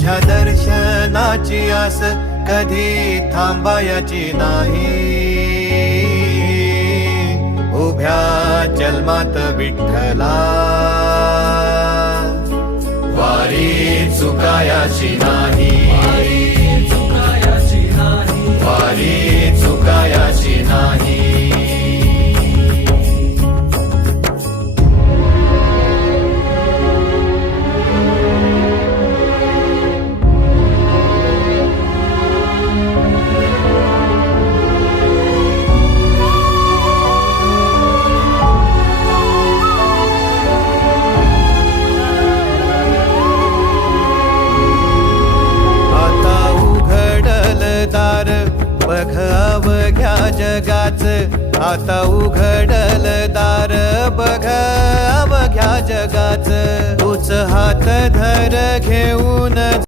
तुझ्या दर्शनाची आस कधी थांबायची नाही. उभ्या जन्मात विठ्ठला वारी चुकायाची नाही. वारी चुकायाची नाही. दार बघ अवघ्या जगाच. आता उघडल दार बघ अवघ्या जगाच. तूच हात धर घेऊन